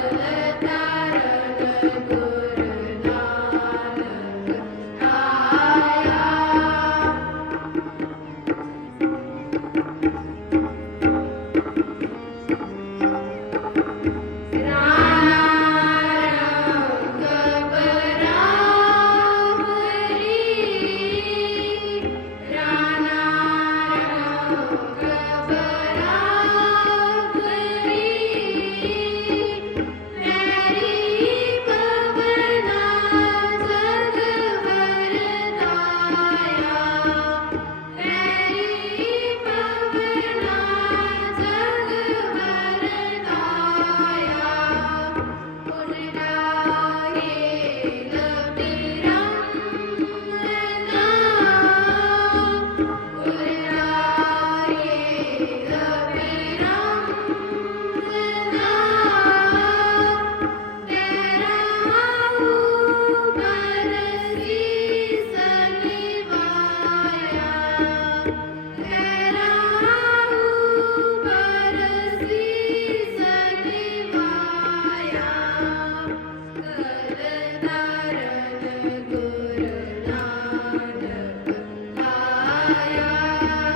Hallelujah.